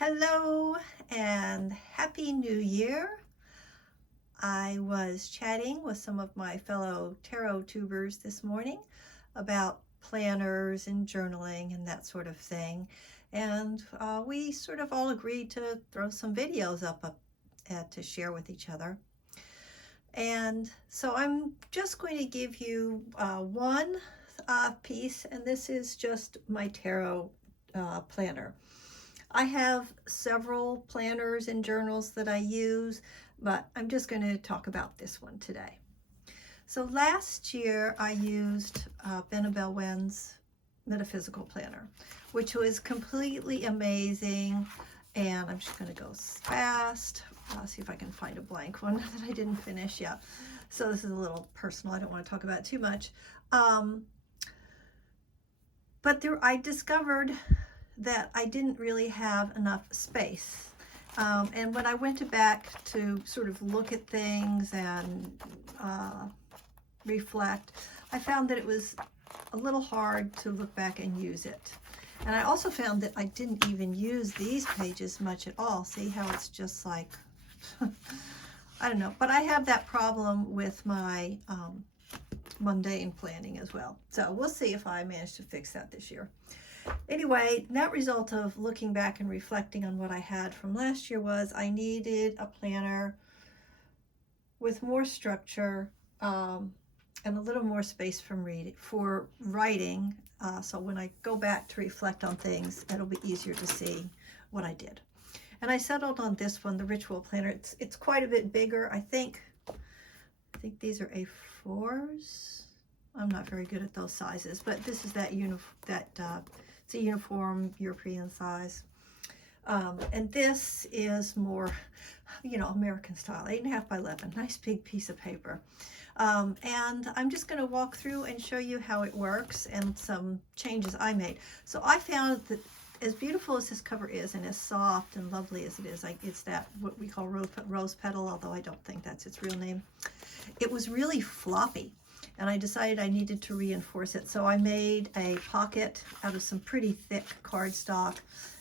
Hello and Happy New Year. I was chatting with some of my fellow tarot tubers this morning about planners and journaling and that sort of thing. And we sort of all agreed to throw some videos up to share with each other. And so I'm just going to give you one piece, and this is just my tarot planner. I have several planners and journals that I use, but I'm just going to talk about this one today. So last year I used Benabel Wen's Metaphysical Planner, which was completely amazing. And I'm just going to go fast. I'll see if I can find a blank one that I didn't finish yet. So this is a little personal. I don't want to talk about it too much. But I discovered that I didn't really have enough space. And when I went back to sort of look at things and reflect, I found that it was a little hard to look back and use it. And I also found that I didn't even use these pages much at all. See how it's just like, I don't know. But I have that problem with my mundane planning as well. So we'll see if I manage to fix that this year. Anyway, net result of looking back and reflecting on what I had from last year was I needed a planner with more structure and a little more space for writing. So when I go back to reflect on things, it'll be easier to see what I did. And I settled on this one, the Writual Planner. It's quite a bit bigger. I think these are A4s. I'm not very good at those sizes, but this is it's a uniform European size. And this is more, American style, 8.5 by 11, nice big piece of paper. And I'm just going to walk through and show you how it works and some changes I made. So I found that as beautiful as this cover is and as soft and lovely as it is, it's that what we call rose petal, although I don't think that's its real name. It was really floppy. And I decided I needed to reinforce it. So I made a pocket out of some pretty thick cardstock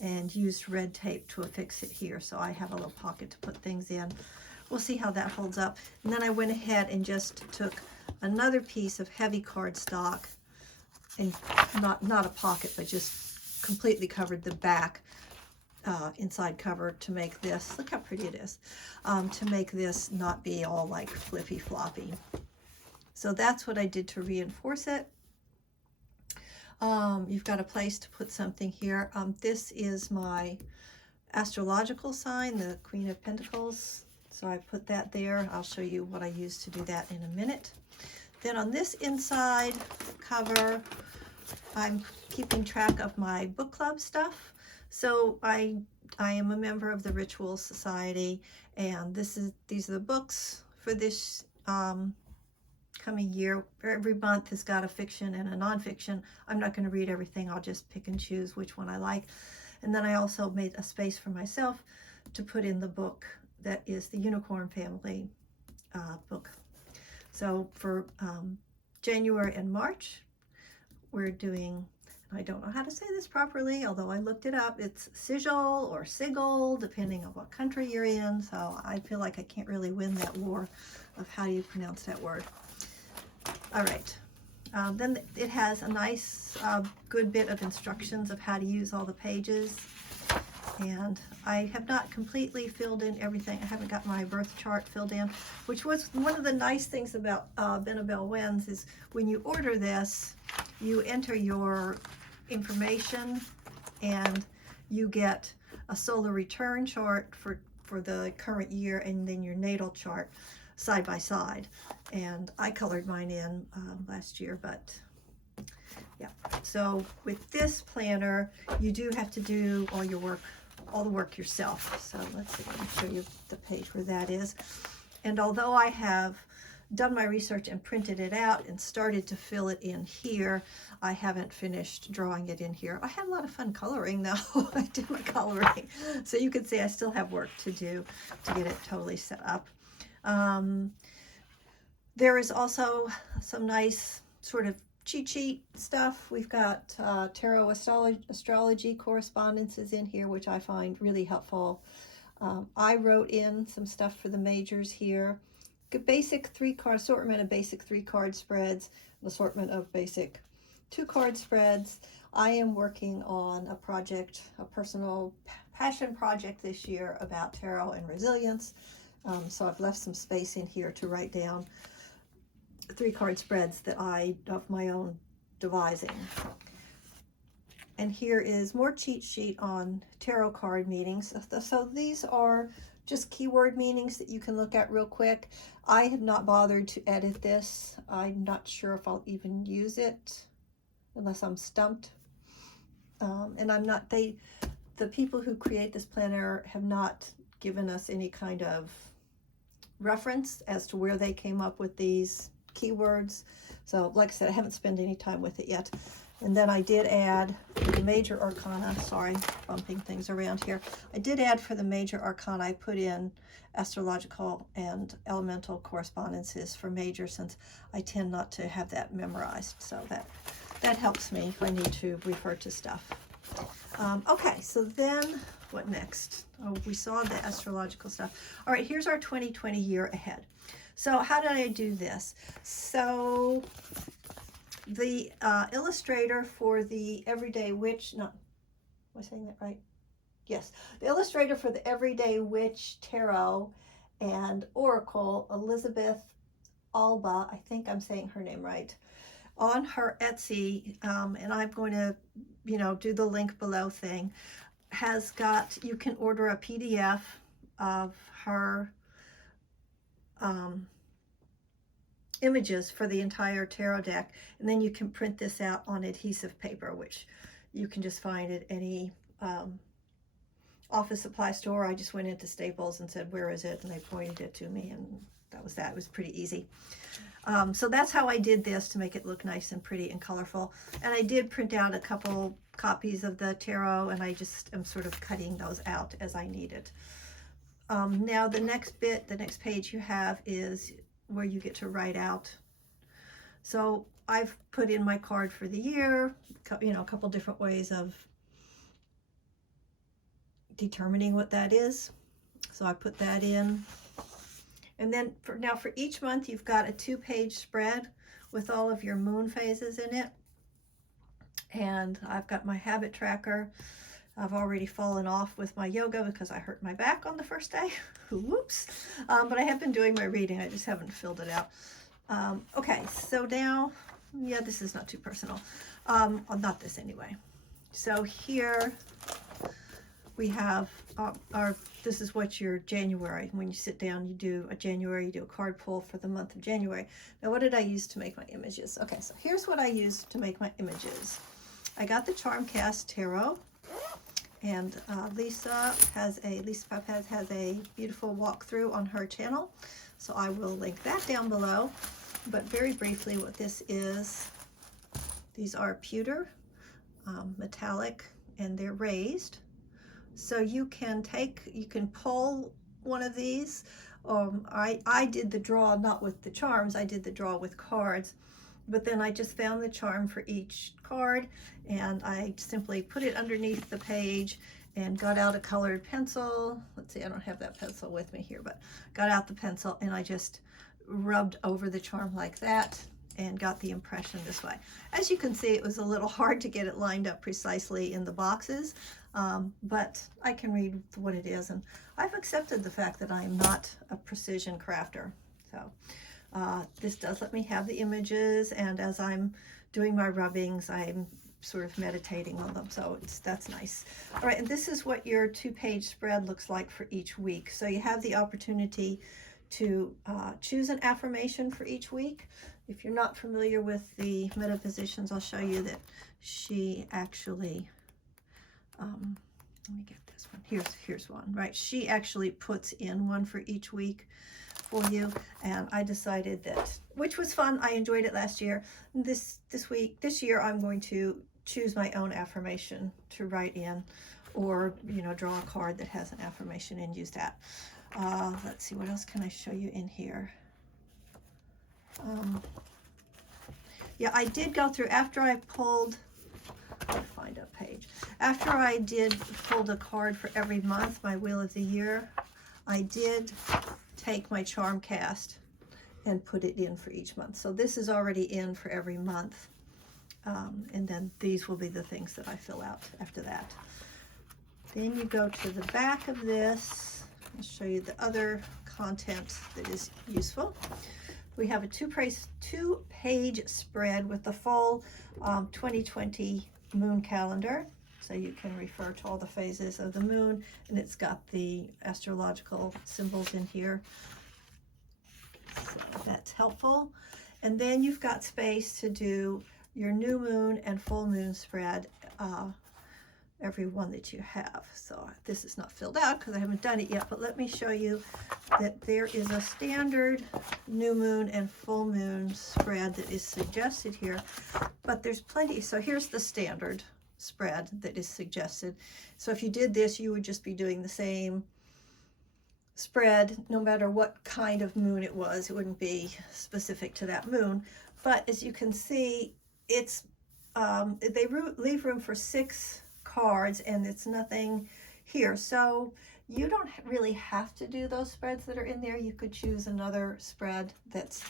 and used red tape to affix it here. So I have a little pocket to put things in. We'll see how that holds up. And then I went ahead and just took another piece of heavy cardstock and not a pocket, but just completely covered the back inside cover to make this, look how pretty it is, to make this not be all like flippy floppy. So that's what I did to reinforce it. You've got a place to put something here. This is my astrological sign, the Queen of Pentacles. So I put that there. I'll show you what I used to do that in a minute. Then on this inside cover, I'm keeping track of my book club stuff. So I am a member of the Ritual Society, and these are the books for this coming year. Every month has got a fiction and a nonfiction. I'm not going to read everything. I'll just pick and choose which one I like. And then I also made a space for myself to put in the book that is the Unicorn Family book. So for January and March, we're doing, I don't know how to say this properly, although I looked it up. It's sigil or sigil, depending on what country you're in. So I feel like I can't really win that war of how you pronounce that word. All right, then it has a nice good bit of instructions of how to use all the pages, and I have not completely filled in everything. I haven't got my birth chart filled in, which was one of the nice things about Benabel Wen's is when you order this, you enter your information and you get a solar return chart for the current year and then your natal chart side by side. And I colored mine in last year, but yeah. So with this planner, you do have to do all the work yourself. So let's see, let me show you the page where that is. And although I have done my research and printed it out and started to fill it in here, I haven't finished drawing it in here. I had a lot of fun coloring though. I did my coloring. So you can see I still have work to do to get it totally set up. There is also some nice sort of cheat sheet stuff. We've got tarot astrology correspondences in here, which I find really helpful. I wrote in some stuff for the majors here. Basic 3-card assortment of basic 3-card spreads, an assortment of basic 2-card spreads. I am working on a project, a personal passion project this year about tarot and resilience. So I've left some space in here to write down 3-card spreads that I, of my own devising. And here is more cheat sheet on tarot card meanings. So these are just keyword meanings that you can look at real quick. I have not bothered to edit this. I'm not sure if I'll even use it unless I'm stumped. And I'm not, the people who create this planner have not given us any kind of reference as to where they came up with these keywords. So like I said, I haven't spent any time with it yet. And then I did add the major arcana, sorry, bumping things around here. I did add for the major arcana, I put in astrological and elemental correspondences for major, since I tend not to have that memorized. So that helps me if I need to refer to stuff. Okay, so then what next? Oh, we saw the astrological stuff. All right, here's our 2020 year ahead. So how did I do this? So the Illustrator for the Everyday Witch, am I saying that right? Yes, the Illustrator for the Everyday Witch Tarot and Oracle, Elizabeth Alba, I think I'm saying her name right, on her Etsy, and I'm going to, do the link below thing, has got, you can order a PDF of her images for the entire tarot deck, and then you can print this out on adhesive paper, which you can just find at any office supply store. I just went into Staples and said, where is it? And they pointed it to me, and that was that. It was pretty easy. So that's how I did this, to make it look nice and pretty and colorful. And I did print out a couple copies of the tarot, and I just am sort of cutting those out as I need it. Now the next page you have is where you get to write out. So I've put in my card for the year, a couple different ways of determining what that is. So I put that in. And then for each month, you've got a 2-page spread with all of your moon phases in it. And I've got my habit tracker. I've already fallen off with my yoga because I hurt my back on the first day. Whoops. But I have been doing my reading. I just haven't filled it out. Okay, so now, yeah, this is not too personal. Not this anyway. So here we have this is what your January, when you sit down, you do a card pull for the month of January. Now, what did I use to make my images? Okay, so here's what I used to make my images. I got the Charmcast Tarot, and Lisa Papez has a beautiful walkthrough on her channel, so I will link that down below. But very briefly, what this is, these are pewter, metallic, and they're raised. So you can pull one of these. I did the draw not with the charms, I did the draw with cards, but then I just found the charm for each card, and I simply put it underneath the page and got out a colored pencil. Let's see, I don't have that pencil with me here, but got out the pencil and I just rubbed over the charm like that and got the impression this way. As you can see, it was a little hard to get it lined up precisely in the boxes, but I can read what it is, and I've accepted the fact that I am not a precision crafter. So this does let me have the images, and as I'm doing my rubbings, I'm sort of meditating on them, so that's nice. All right, and this is what your 2-page spread looks like for each week. So you have the opportunity to choose an affirmation for each week. If you're not familiar with the metaphysicians, I'll show you that she actually, let me get this one. Here's one, right? She actually puts in one for each week for you, and I decided that, which was fun. I enjoyed it last year. This year, I'm going to choose my own affirmation to write in, or draw a card that has an affirmation and use that. Let's see, what else can I show you in here? Yeah, I did go through after I pulled, let me find a page. After I did pull a card for every month, my Wheel of the Year, I did take my Charmcast and put it in for each month. So this is already in for every month. And then these will be the things that I fill out after that. Then you go to the back of this. I'll show you the other content that is useful. We have a two-page spread with the full 2020 moon calendar. So you can refer to all the phases of the moon, and it's got the astrological symbols in here. So that's helpful. And then you've got space to do your new moon and full moon spread, every one that you have. So this is not filled out because I haven't done it yet, but let me show you that there is a standard new moon and full moon spread that is suggested here, but there's plenty. So here's the standard spread that is suggested. So if you did this, you would just be doing the same spread no matter what kind of moon it was. It wouldn't be specific to that moon. But as you can see, it's they leave room for 6 cards, and it's nothing here. So you don't really have to do those spreads that are in there. You could choose another spread that's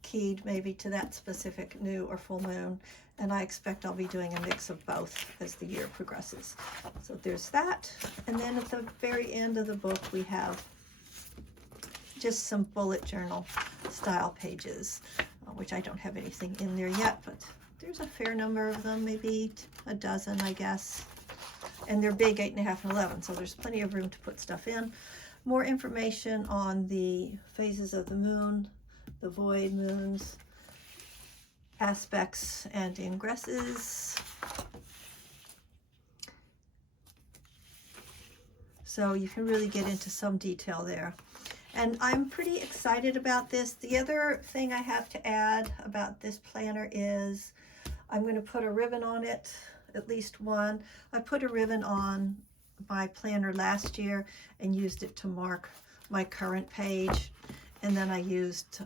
keyed maybe to that specific new or full moon. And I expect I'll be doing a mix of both as the year progresses. So there's that. And then at the very end of the book, we have just some bullet journal style pages, which I don't have anything in there yet, but there's a fair number of them, maybe a dozen, I guess. And they're big, 8.5 and 11, so there's plenty of room to put stuff in. More information on the phases of the moon, the void moons, aspects and ingresses. So you can really get into some detail there. And I'm pretty excited about this. The other thing I have to add about this planner is I'm going to put a ribbon on it, at least one. I put a ribbon on my planner last year and used it to mark my current page. And then I used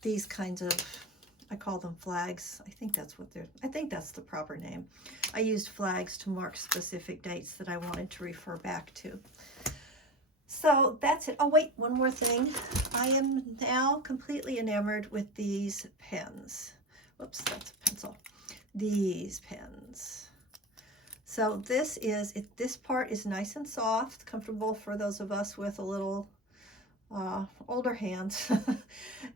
these kinds of, I call them flags. I think that's the proper name. I used flags to mark specific dates that I wanted to refer back to. So that's it. Oh wait, one more thing. I am now completely enamored with these pens. Whoops, that's a pencil. These pens. So this part is nice and soft, comfortable for those of us with a little older hands.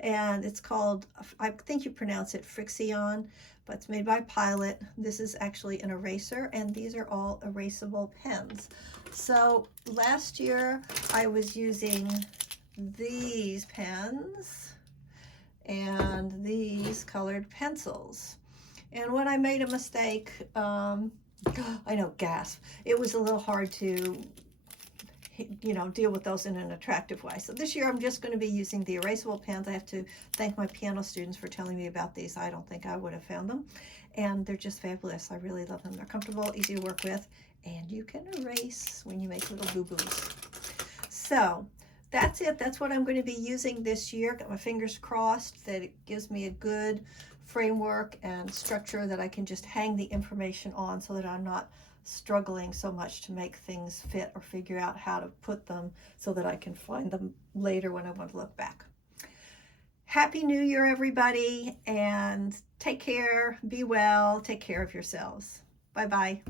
And it's called, I think you pronounce it Frixion, but it's made by Pilot. This is actually an eraser, and these are all erasable pens. So last year I was using these pens and these colored pencils. And when I made a mistake, I know, gasp, it was a little hard to, you know, deal with those in an attractive way. So this year I'm just going to be using the erasable pens. I have to thank my piano students for telling me about these. I don't think I would have found them. And they're just fabulous. I really love them. They're comfortable, easy to work with, and you can erase when you make little boo-boos. So that's it. That's what I'm going to be using this year. Got my fingers crossed that it gives me a good framework and structure that I can just hang the information on so that I'm not struggling so much to make things fit or figure out how to put them so that I can find them later when I want to look back. Happy New Year, everybody, and take care, be well, take care of yourselves. Bye-bye.